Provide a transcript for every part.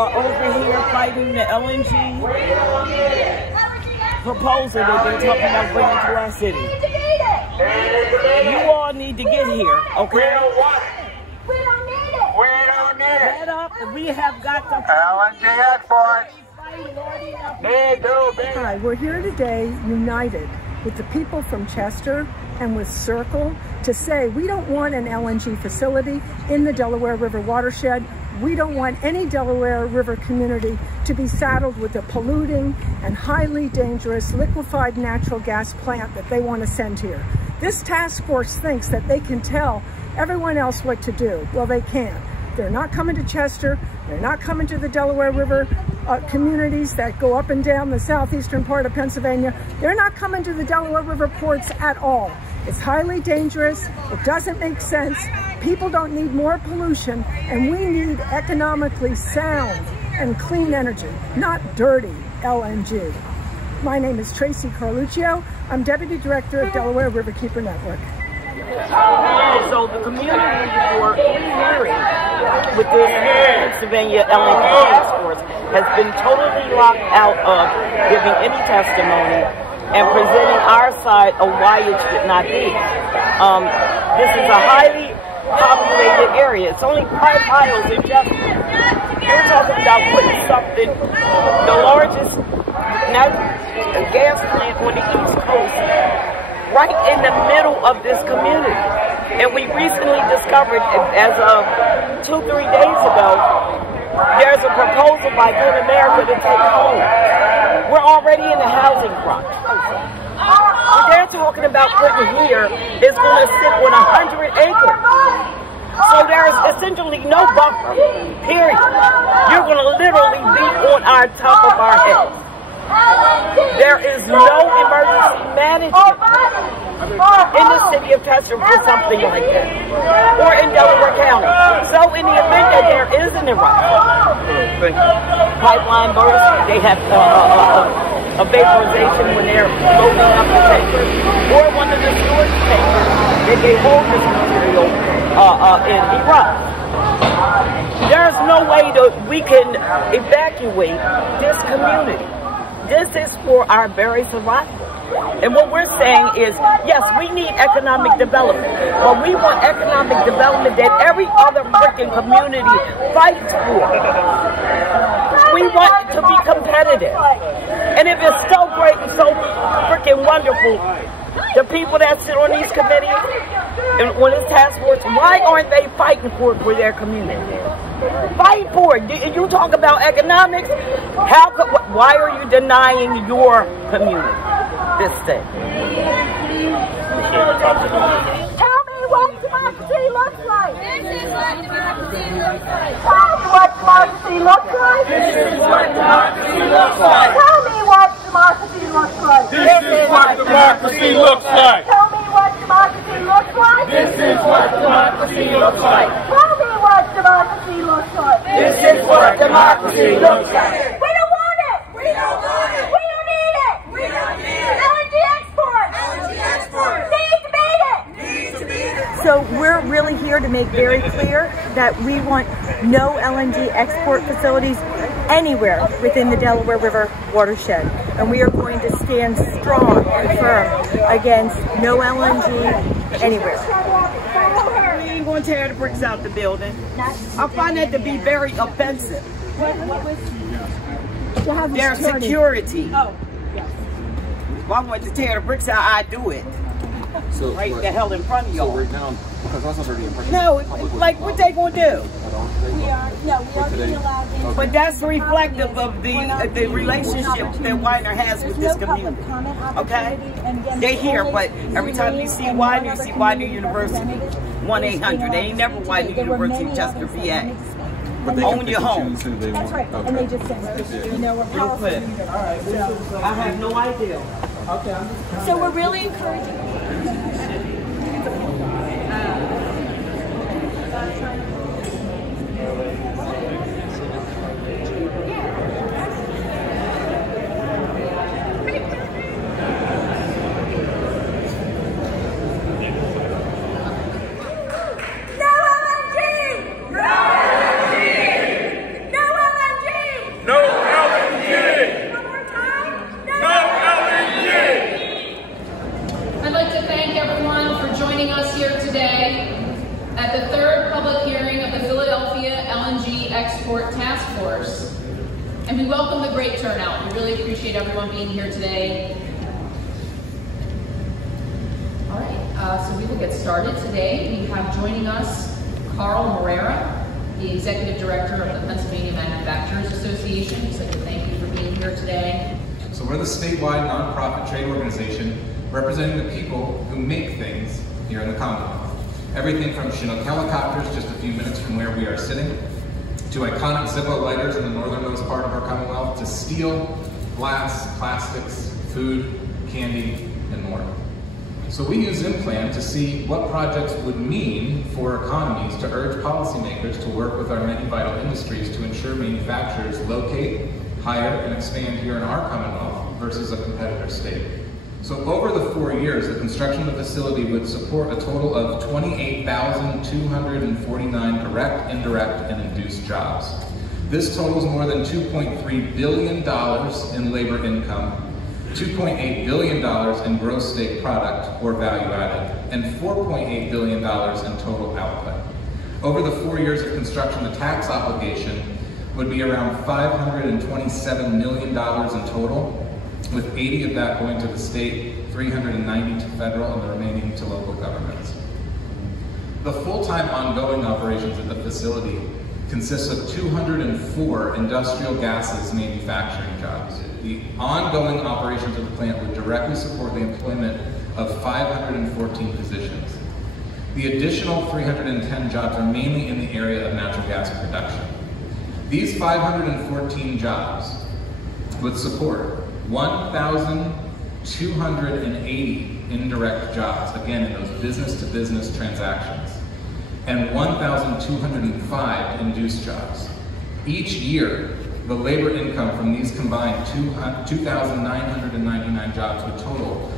are over here fighting the LNG proposal that they're talking about bringing to our city. You all need to get here, okay? We don't want it. We don't need it. We don't need it. Get up, and we have got the LNG exports. Hi, we're here today united with the people from Chester and with Circle to say we don't want an LNG facility in the Delaware River watershed. We don't want any Delaware River community to be saddled with a polluting and highly dangerous liquefied natural gas plant that they want to send here. This task force thinks that they can tell everyone else what to do. Well, they can't. They're not coming to Chester. They're not coming to the Delaware River communities that go up and down the southeastern part of Pennsylvania. They're not coming to the Delaware River ports at all. It's highly dangerous. It doesn't make sense. People don't need more pollution, and we need economically sound and clean energy, not dirty LNG. My name is Tracy Carluccio. I'm Deputy Director of Delaware Riverkeeper Network. So the community for hearing with this Pennsylvania LNG exports has been totally locked out of giving any testimony and presenting our side of why it should not be. This is a highly populated area. It's only 5 miles in Chester. You're talking about putting something, the largest gas plant on the East Coast, right in the middle of this community. And we recently discovered, as of 2-3 days ago, there's a proposal by Good America to take homes. We're already in a housing crunch. What they're talking about putting here is going to sit on 100 acres. So there's essentially no buffer, period. You're going to literally be on our top of our heads. There is no emergency management in the city of Chester for something like that, or in Delaware County. So in the event that there is an eruption, pipeline burst, they have a vaporization when they're loading up the tankers, or one of the storage tankers that they hold this material in erupt. There's no way that we can evacuate this community. This is for our very survival. And what we're saying is, yes, we need economic development, but we want economic development that every other freaking community fights for. We want it to be competitive. And if it's so great and so freaking wonderful, the people that sit on these committees and on this task force, why aren't they fighting for it for their community? Fight for it. You talk about economics. Why are you denying your community this thing? Tell me what democracy looks like. This is what democracy looks like. Tell me what democracy looks like. This is what democracy looks like. Tell me what democracy looks like. This is what democracy looks like. Tell me what democracy looks like. This is what democracy looks like. Tell me what democracy looks like. This is what democracy looks like. We don't want it. We don't want it. We don't need it. We don't need it. LNG export. LNG export. Need to beat it. Need to beat it. So we're really here to make very clear that we want no LNG export facilities anywhere within the Delaware River watershed. And we are going to stand strong and firm against no LNG anywhere. We ain't going to tear the bricks out the building. I find that to be very offensive. Their security. Oh, If I want to tear the bricks out, I do it. So Right the hell in front of y'all. So right now, because that's not the impression. No, like what they gonna do? We are being allowed in. But that's reflective of the relationship that Widener has with this community. Okay? They here, but every time you see Widener, you see Widener University. 1-800. They ain't never Widener University, Chester, VA. But they Own your home. that's right. And they just said, you know, we're Real quick. I have no idea. So we're really encouraging. No LNG! No LNG! No LNG! really appreciate everyone being here today. All right, so we will get started today. We have joining us Carl Morera, the Executive Director of the Pennsylvania Manufacturers Association. We'd like to thank you for being here today. So we're the statewide nonprofit trade organization representing the people who make things here in the Commonwealth. Everything from Chinook helicopters just a few minutes from where we are sitting, to iconic Zippo lighters in the northernmost part of our Commonwealth, to steel, glass, plastics, food, candy, and more. So we use Implan to see what projects would mean for economies to urge policymakers to work with our many vital industries to ensure manufacturers locate, hire, and expand here in our Commonwealth versus a competitor state. So over the 4 years, the construction of the facility would support a total of 28,249 direct, indirect, and induced jobs. This totals more than $2.3 billion in labor income, $2.8 billion in gross state product or value added, and $4.8 billion in total output. Over the 4 years of construction, the tax obligation would be around $527 million in total, with 80 of that going to the state, 390 to federal, and the remaining to local governments. The full-time ongoing operations at the facility consists of 204 industrial gases manufacturing jobs. The ongoing operations of the plant would directly support the employment of 514 positions. The additional 310 jobs are mainly in the area of natural gas production. These 514 jobs would support 1,280 indirect jobs, again in those business-to-business transactions, and 1,205 induced jobs. Each year, the labor income from these combined 2,999 jobs would total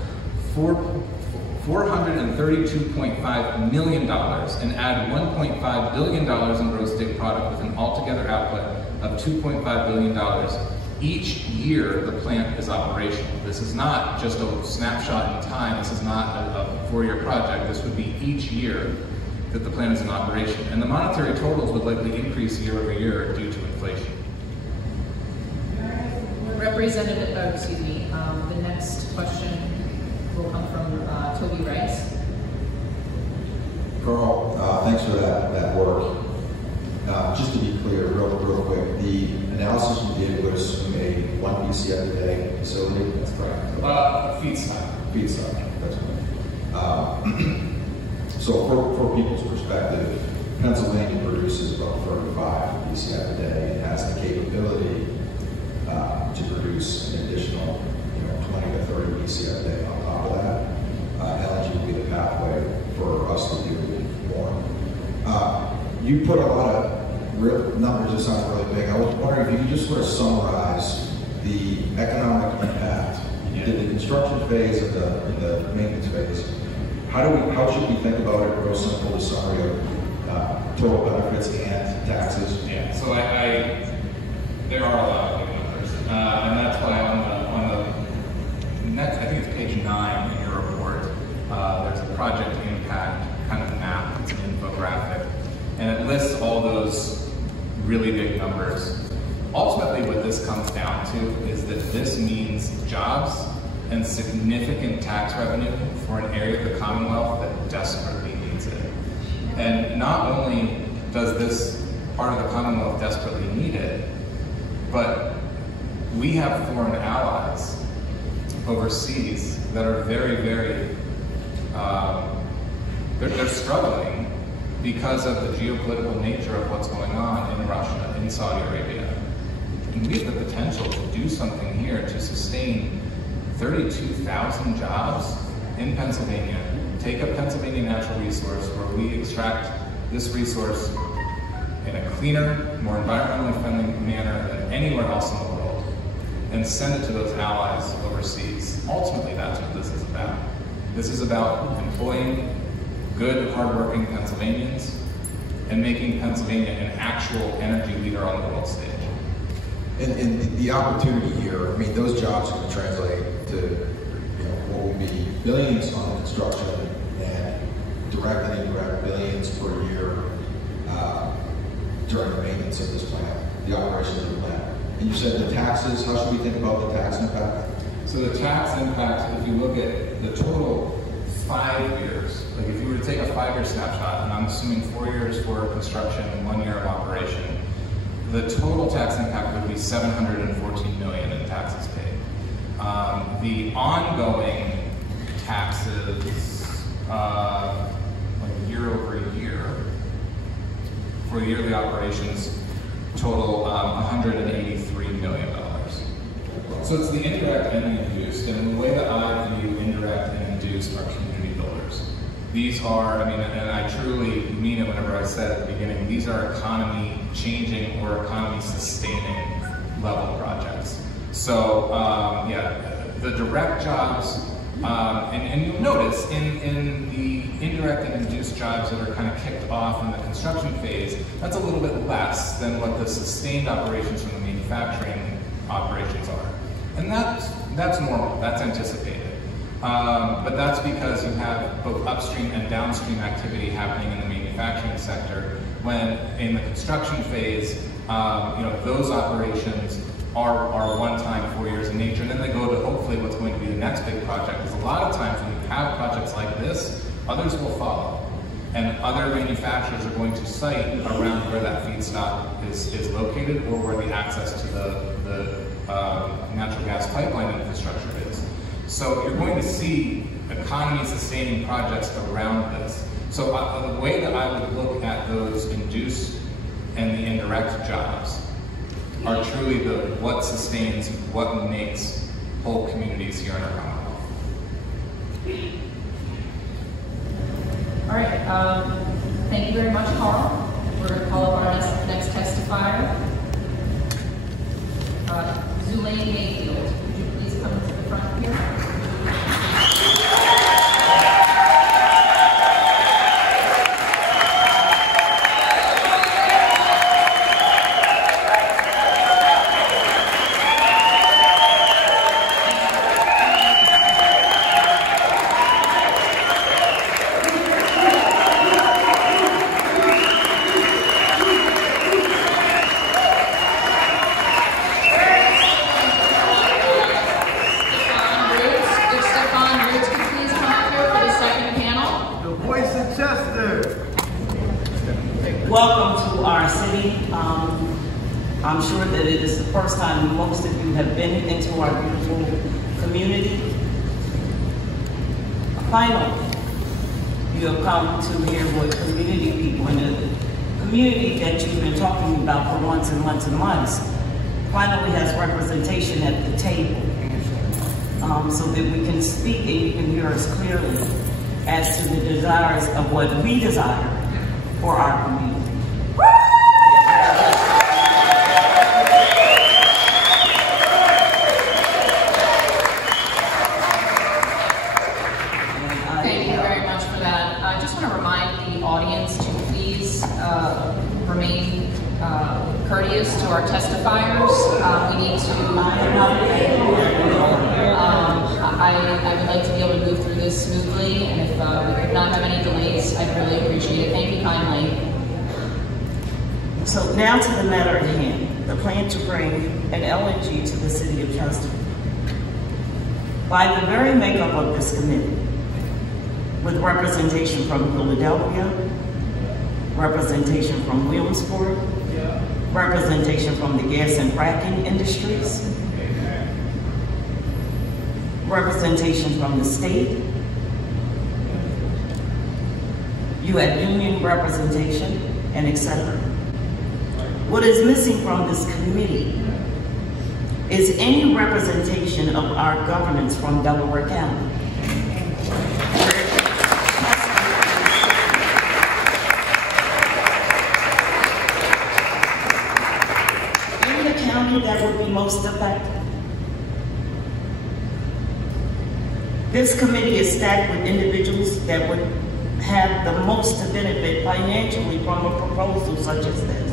$432.5 million and add $1.5 billion in gross state product with an altogether output of $2.5 billion. Each year the plant is operational. This is not just a snapshot in time. This is not a 4-year project. This would be each year that the plant is in operation. And the monetary totals would likely increase year over year due to inflation. Representative, the next question will come from Toby Rice. Carl, thanks for that work. Just to be clear, real quick, the analysis you did would assume a 1 BCF a day facility. That's correct. Feedstock. Feedstock. That's right. So for people's perspective, Pennsylvania produces about 35 BCF a day and has the capability to produce an additional 20 to 30 BCF a day on top of that. LNG will be the pathway for us to do more. You put a lot of real numbers that sound really big. I was wondering if you could just sort of summarize the economic impact, the construction phase and the maintenance phase. How should we think about it? Real simple, the summary of total benefits and taxes. Yeah. So there are a lot of big numbers, and that's why on the next, I think it's page 9 in your report. There's a project impact kind of map. It's an infographic, and it lists all those really big numbers. Ultimately, what this comes down to is that this means jobs and significant tax revenue for an area of the Commonwealth that desperately needs it. And not only does this part of the Commonwealth desperately need it, but we have foreign allies overseas that are very, very, they're struggling because of the geopolitical nature of what's going on in Russia, in Saudi Arabia. And we have the potential to do something here to sustain 32,000 jobs in Pennsylvania, take a Pennsylvania natural resource where we extract this resource in a cleaner, more environmentally friendly manner than anywhere else in the world, and send it to those allies overseas. Ultimately, that's what this is about. This is about employing good, hardworking Pennsylvanians and making Pennsylvania an actual energy leader on the world stage. And the opportunity here, I mean, those jobs are going to translate to what will be billions on the construction and direct and indirect billions per year during the maintenance of this plant, the operation of the plant. And you said the taxes, how should we think about the tax impact? So the tax impact, if you look at the total 5 years, like if you were to take a 5-year snapshot, and I'm assuming 4 years for construction and 1 year of operation, the total tax impact would be $714 million in taxes paid. The ongoing taxes, like year over year, for the yearly operations, total $183 million. So it's the indirect and the induced, and the way that I view indirect and induced are community builders. These are, I mean, and I truly mean it whenever I said at the beginning, these are economy changing or economy sustaining level projects. So yeah, the direct jobs, and you'll notice in the indirect and induced jobs that are kind of kicked off in the construction phase, that's a little bit less than what the sustained operations from the manufacturing operations are. And that's normal, that's anticipated. But that's because you have both upstream and downstream activity happening in the manufacturing sector, when in the construction phase, you know, those operations are one time, 4 years in nature, and then they go to hopefully what's going to be the next big project. Because a lot of times when you have projects like this, others will follow. And other manufacturers are going to site around where that feedstock is located, or where the access to the natural gas pipeline infrastructure is. So you're going to see economy-sustaining projects around this. So the way that I would look at those induced and the indirect jobs are truly the what sustains, what makes whole communities here in our Commonwealth. All right, thank you very much, Carl. We're going to call up our next testifier. Zulaine Mayfield, would you please come to the front here? Welcome to our city. I'm sure that it is the first time most of you have been into our beautiful community. Finally, you have come to hear what community people in the community that you've been talking about for months and months and months finally has representation at the table, so that we can speak and you can hear us clearly as to the desires of what we desire for our community. Thank you very much for that. I just want to remind the audience to please remain courteous to our testifiers. We need to, I would like to be able to move through this smoothly, and if we could not have any delays, I'd really appreciate it. Thank you kindly. So now to the matter at hand, the plan to bring an LNG to the city of Chester. By the very makeup of this committee, with representation from Philadelphia, representation from Williamsport, representation from the gas and fracking industries, representation from the state, you have union representation, and etc. What is missing from this committee is any representation of our governance from Delaware County. In the county that would be most affected. This committee is stacked with individuals that would have the most to benefit financially from a proposal such as this.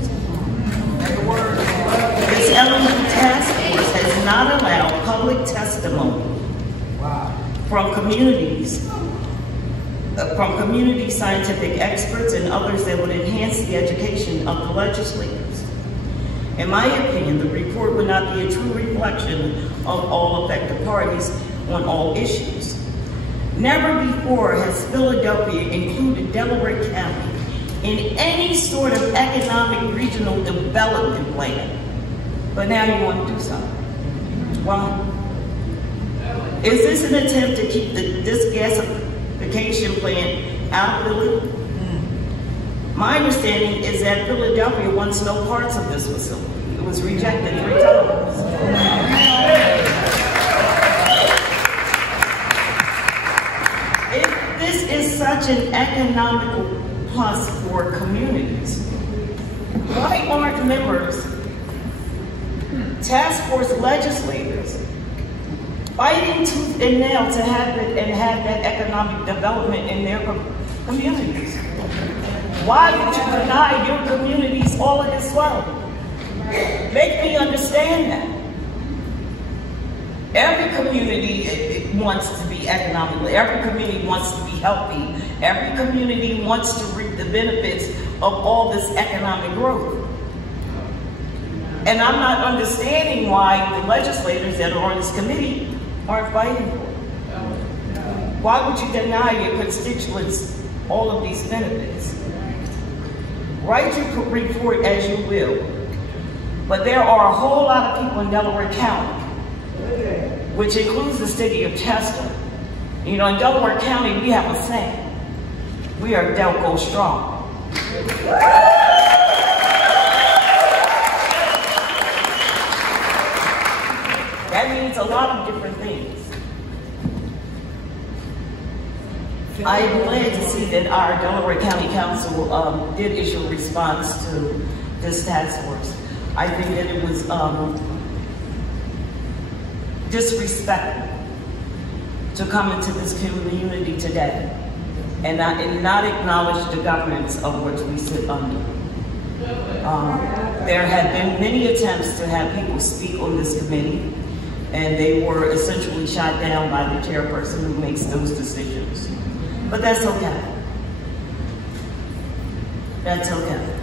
This LNG task force has not allowed public testimony from communities, from community scientific experts and others that would enhance the education of the legislators. In my opinion, the report would not be a true reflection of all affected parties on all issues. Never before has Philadelphia included Delaware County in any sort of economic regional development plan. But now you want to do something. Why? Is this an attempt to keep this gasification plant out of Philly? My understanding is that Philadelphia wants no parts of this facility. It was rejected 3 times. If this is such an economical plus for communities, why aren't members, task force legislators, fighting tooth and nail to have it and have that economic development in their communities? Why would you deny your communities all of this wealth? Make me understand that. Every community wants to be economically, every community wants to be healthy, every community wants to reap the benefits of all this economic growth. And I'm not understanding why the legislators that are on this committee aren't fighting for it. Why would you deny your constituents all of these benefits? Write your report as you will, but there are a whole lot of people in Delaware County, which includes the city of Chester. You know, in Delaware County, we have a saying: we are Delco strong. That means a lot of different things. I am glad to see that our Delaware County Council did issue a response to this task force. I think that it was disrespectful to come into this community today and not acknowledge the governance of which we sit under. There have been many attempts to have people speak on this committee, and they were essentially shot down by the chairperson who makes those decisions. But that's okay. That's okay.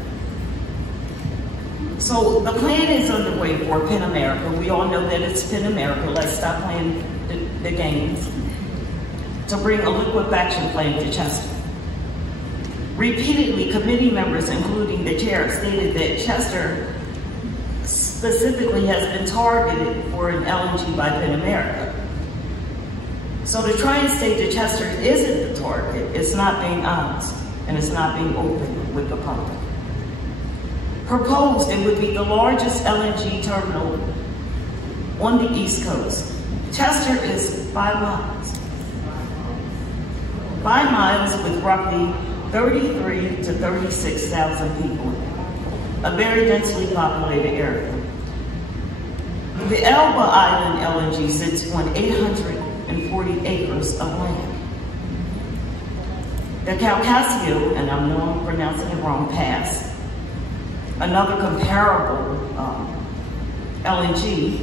So the plan is underway for Penn America. We all know that it's Penn America. Let's stop playing the games. To bring a liquefaction plant to Chester. Repeatedly, committee members, including the chair, stated that Chester specifically has been targeted for an LNG by Penn America. So to try and state that Chester isn't the target, it's not being honest, and it's not being open with the public. Proposed, it would be the largest LNG terminal on the East Coast. Chester is 5 miles. 5 miles with roughly 33 to 36,000 people, a very densely populated area. The Elba Island LNG sits on 840 acres of land. The Calcasieu, and I know I'm pronouncing it wrong, Pass, another comparable LNG,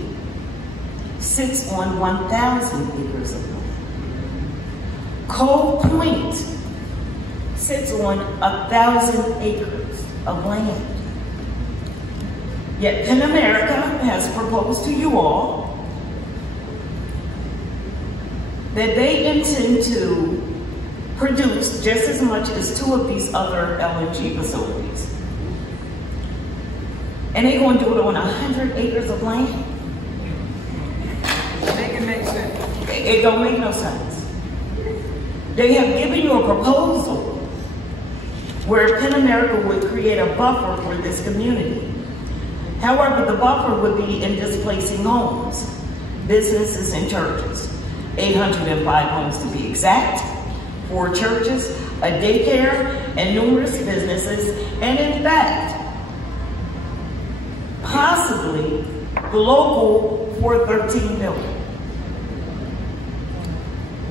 sits on 1,000 acres of land. Cove Point sits on 1,000 acres of land. Yet Penn America has proposed to you all that they intend to produce just as much as 2 of these other LNG facilities. And they're going to do it on 100 acres of land. Make it make sense. It don't make no sense. They have given you a proposal where Penn America would create a buffer for this community. However, the buffer would be in displacing homes, businesses, and churches. 805 homes to be exact, 4 churches, a daycare, and numerous businesses, and in fact, possibly the local 413 building.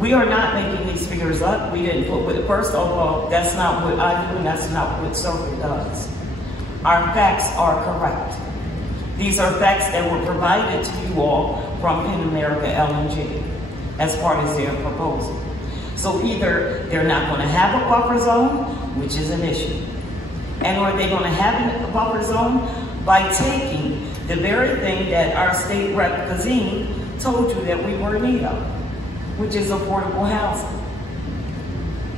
We are not making these figures up. We didn't put, first of all, that's not what I do, and that's not what Sophie does. Our facts are correct. These are facts that were provided to you all from Penn America LNG as part of their proposal. So either they're not going to have a buffer zone, which is an issue, and or they're going to have a buffer zone by taking the very thing that our state rep, Kazim, told you that we were in need of, which is affordable housing.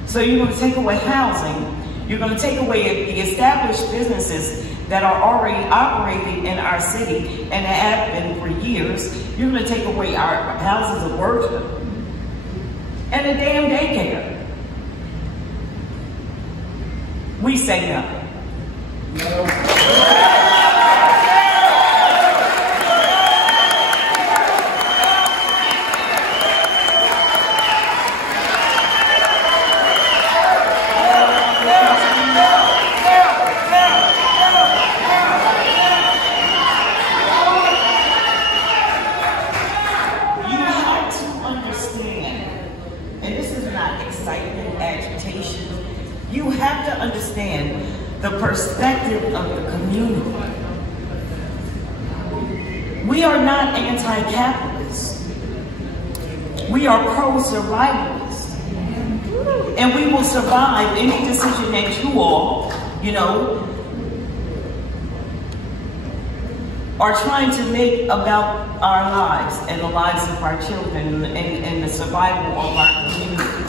So you're going to take away housing, you're going to take away the established businesses that are already operating in our city and have been for years. You're going to take away our houses of worship and a damn daycare. We say no. You have to understand the perspective of the community. We are not anti-capitalists. We are pro-survivalists. And we will survive any decision that you all, are trying to make about our lives and the lives of our children and the survival of our community.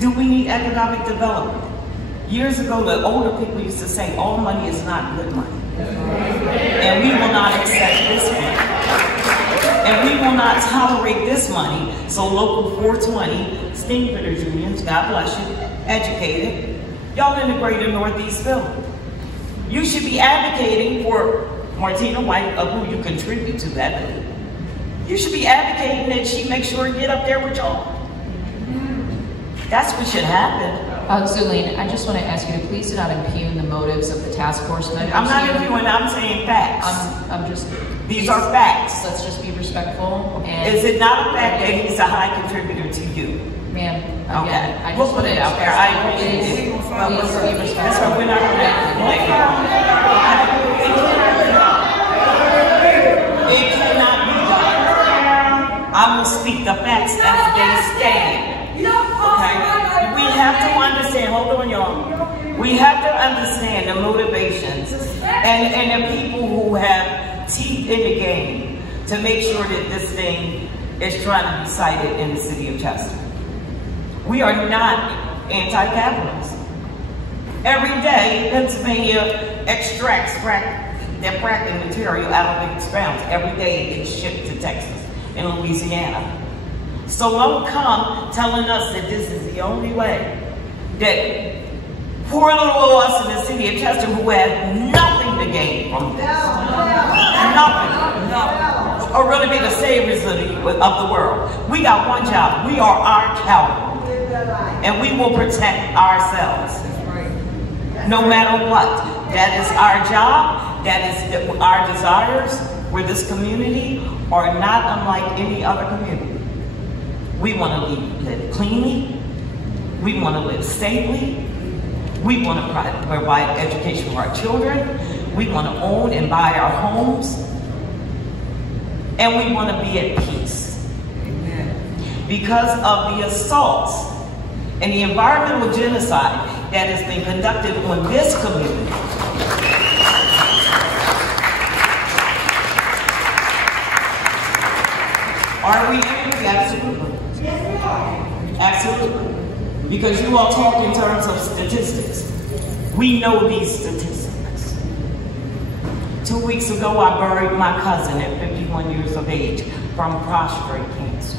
Do we need economic development? Years ago, the older people used to say, all money is not good money. And we will not accept this money. And we will not tolerate this money. So local 420, steam fitters unions, God bless you, educated, y'all in the greater Northeast Philly. You should be advocating for Martina White, of who you contribute to that. You should be advocating that she make sure to get up there with y'all. That's what should happen. Zerlene, I just want to ask you to please do not impugn the motives of the task force members. I'm not impugned, I'm saying facts. These are facts. Let's just be respectful. And is it not a fact that he's a high contributor to you? Ma'am, okay. We'll put it out there. I appreciate it. Please be respectful. So we're not going to play it cannot be done. I will speak the facts as they stand. Okay? We have to understand, hold on y'all. We have to understand the motivations and the people who have teeth in the game to make sure that this thing is trying to be cited in the city of Chester. We are not anti-capitalist. Every day, Pennsylvania extracts their fracking material out of its grounds. Every day it gets shipped to Texas and Louisiana. So don't come telling us that this is the only way. That poor little us in the city of Chester who have nothing to gain from this. Nothing. Are going to be the saviors of the world. We got one job. We are our capital. And we will protect ourselves. No matter what. That is our job. That is our desires for this community are not unlike any other community. We want to live cleanly. We want to live safely. We want to provide education for our children. We want to own and buy our homes. And we want to be at peace. Amen. Because of the assaults and the environmental genocide that has been conducted on this community. Are we angry? Absolutely. Absolutely. Because you all talk in terms of statistics. We know these statistics. 2 weeks ago, I buried my cousin at 51 years of age from prostate cancer.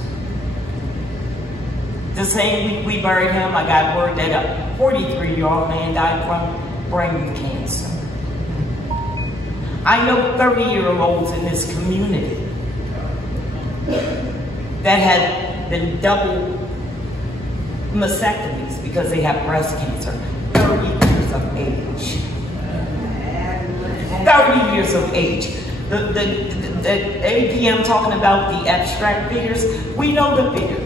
The same week we buried him, I got word that a 43-year-old man died from brain cancer. I know 30-year-olds in this community that had been double mastectomies because they have breast cancer. 30 years of age. 30 years of age. The APM talking about the abstract figures, we know the figures.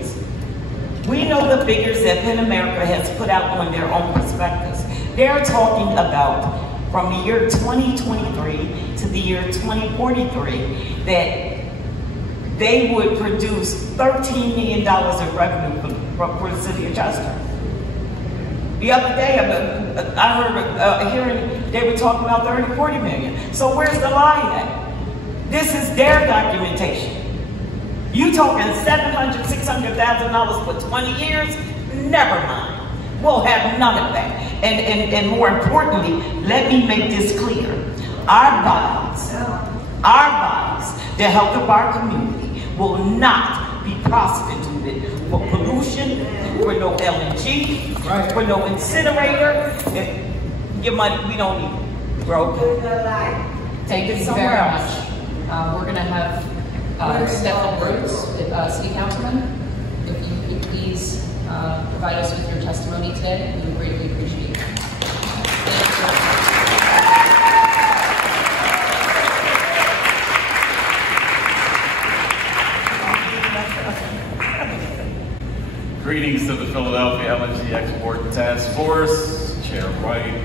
We know the figures that PEN America has put out on their own prospectus. They're talking about from the year 2023 to the year 2043 that they would produce $13 million of revenue for the city of Chester. The other day, I heard a hearing they were talking about 30, 40 million. So where's the lie at? This is their documentation. You talking $700,000, $600,000 for 20 years? Never mind. We'll have none of that. And more importantly, let me make this clear. Our bodies, the health of our community, will not be prostituted for pollution, for no LNG, for no incinerator. Your money, we don't need it, bro. Thank you very much. We're going to have Stephen Rhodes, City Councilman. If you could please provide us with your testimony today, we would greatly appreciate it. Thank you. Greetings to the Philadelphia LNG Export Task Force, Chair White.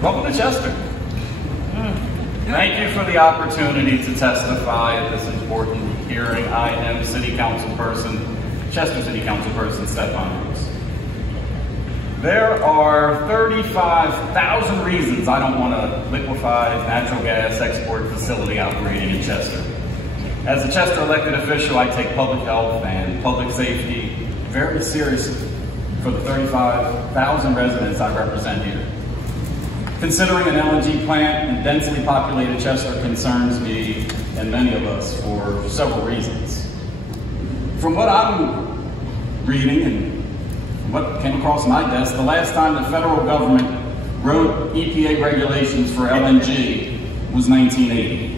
Welcome to Chester. Thank you for the opportunity to testify at this important hearing. I am Chester City Councilperson Stephen Rhodes. There are 35,000 reasons I don't want a liquefied natural gas export facility operating in Chester. As a Chester elected official, I take public health and public safety very seriously for the 35,000 residents I represent here. Considering an LNG plant in densely populated Chester concerns me and many of us for several reasons. From what I'm reading and what came across my desk, the last time the federal government wrote EPA regulations for LNG was 1980.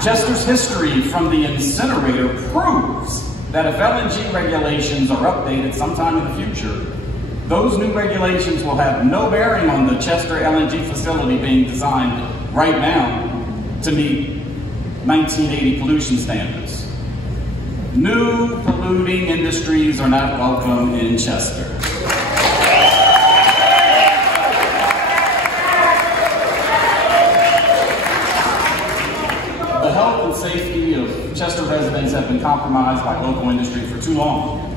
Chester's history from the incinerator proves that if LNG regulations are updated sometime in the future, those new regulations will have no bearing on the Chester LNG facility being designed right now to meet 1980 pollution standards. New polluting industries are not welcome in Chester. The health and safety of Chester residents have been compromised by local industry for too long.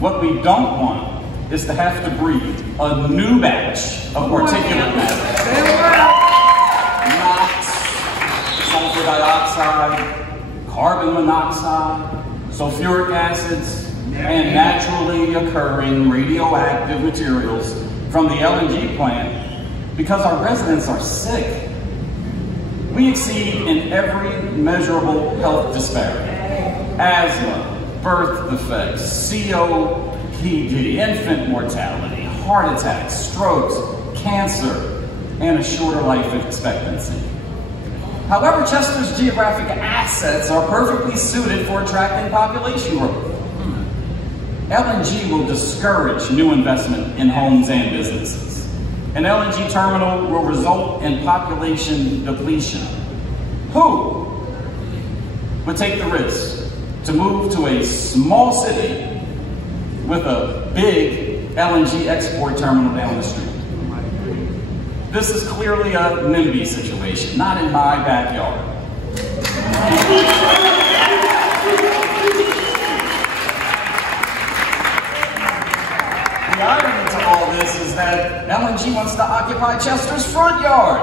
What we don't want is to have to breathe a new batch of particulate matter. NOx, sulfur dioxide, carbon monoxide, sulfuric acids, and naturally occurring radioactive materials from the LNG plant because our residents are sick. We exceed in every measurable health disparity. Asthma, birth defects, COPD, infant mortality, heart attacks, strokes, cancer, and a shorter life expectancy. However, Chester's geographic assets are perfectly suited for attracting population growth. LNG will discourage new investment in homes and businesses. An LNG terminal will result in population depletion. Who would take the risk to move to a small city with a big LNG export terminal down the street? This is clearly a NIMBY situation, not in my backyard. The irony to all this is that LNG wants to occupy Chester's front yard.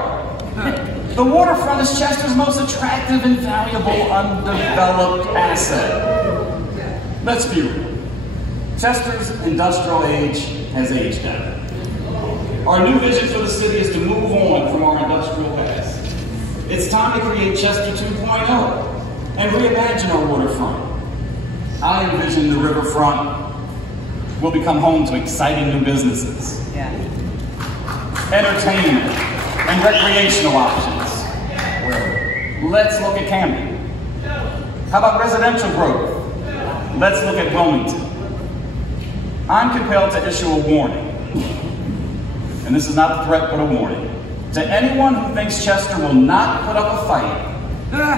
The waterfront is Chester's most attractive and valuable undeveloped asset. Let's be real. Chester's industrial age has aged out. Our new vision for the city is to move on from our industrial past. It's time to create Chester 2.0 and reimagine our waterfront. I envision the riverfront will become home to exciting new businesses, entertainment, and recreational options. Let's look at Camden. How about residential growth? Let's look at Wilmington. I'm compelled to issue a warning, and this is not a threat but a warning, to anyone who thinks Chester will not put up a fight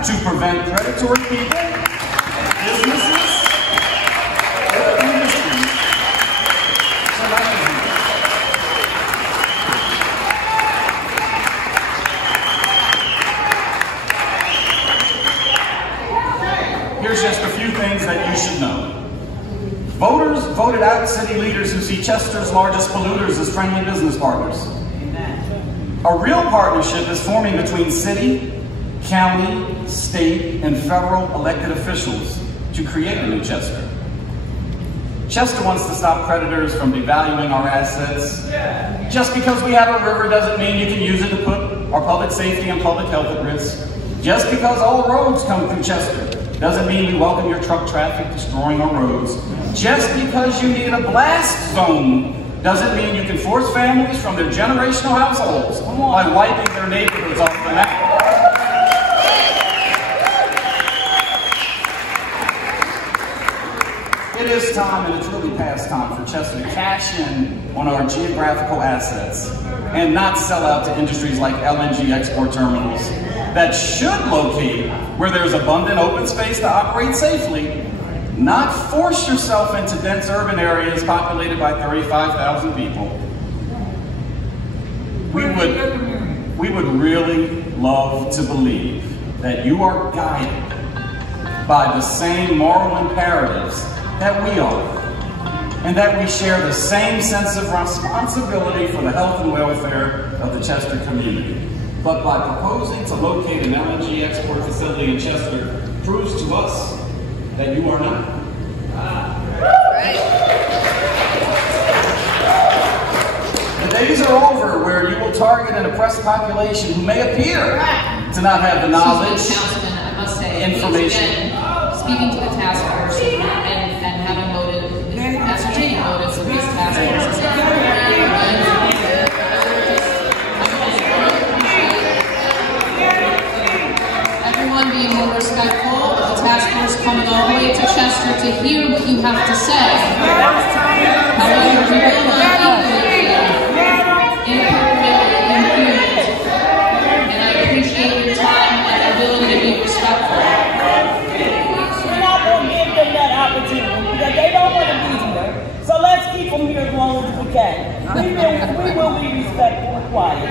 to prevent predatory people, businesses, or industries selecting here. Here's just a few things that you should know. Voters voted out city leaders who see Chester's largest polluters as friendly business partners. A real partnership is forming between city, county, state, and federal elected officials to create a new Chester. Chester wants to stop predators from devaluing our assets. Just because we have a river doesn't mean you can use it to put our public safety and public health at risk. Just because all roads come through Chester doesn't mean we welcome your truck traffic destroying our roads. Just because you need a blast zone doesn't mean you can force families from their generational households by wiping their neighborhoods off the map. It is time, and it's really past time, for Chester to cash in on our geographical assets and not sell out to industries like LNG export terminals that should locate where there's abundant open space to operate safely, not force yourself into dense urban areas populated by 35,000 people. We would really love to believe that you are guided by the same moral imperatives that we are, and that we share the same sense of responsibility for the health and welfare of the Chester community. But by proposing to locate an LNG export facility in Chester proves to us that you are not. The days are over where you will target an oppressed population who may appear to not have the knowledge, Councilman, I must say, information. Speaking to the task force and having voted, ascertaining motives of this task force. Everyone being more respectful of the task force coming all the way to Chester to hear what you have to say. However, we will not equally inappropriately impugn. And I appreciate your time and ability to be respectful. We're not going to give them that opportunity because they don't want to be here. So let's keep them here as long as we can. We will be respectful and quiet.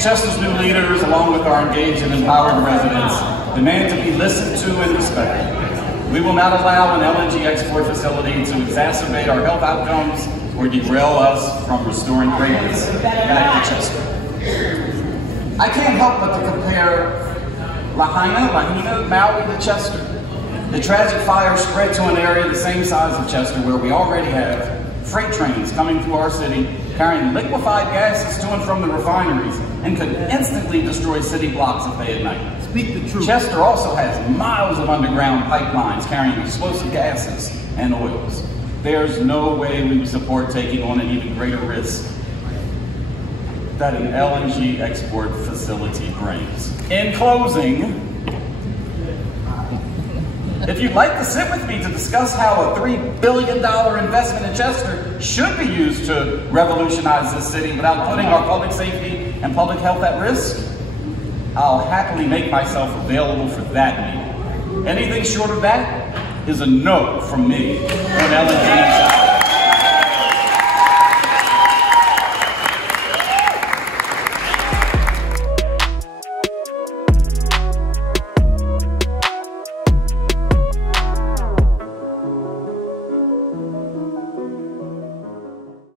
Chester's new leaders, along with our engaged and empowered residents, demand to be listened to and respected. We will not allow an LNG export facility to exacerbate our health outcomes or derail us from restoring greatness back to Chester. I can't help but to compare Lahaina, Maui to Chester. The tragic fire spread to an area the same size of Chester where we already have freight trains coming through our city carrying liquefied gases to and from the refineries and could instantly destroy city blocks if they ignite. Speak the truth. Chester also has miles of underground pipelines carrying explosive gases and oils. There's no way we would support taking on an even greater risk that an LNG export facility brings. In closing, if you'd like to sit with me to discuss how a $3 billion investment in Chester should be used to revolutionize this city without putting our public safety and public health at risk, I'll happily make myself available for that meeting. Anything short of that is a no from me on LNG.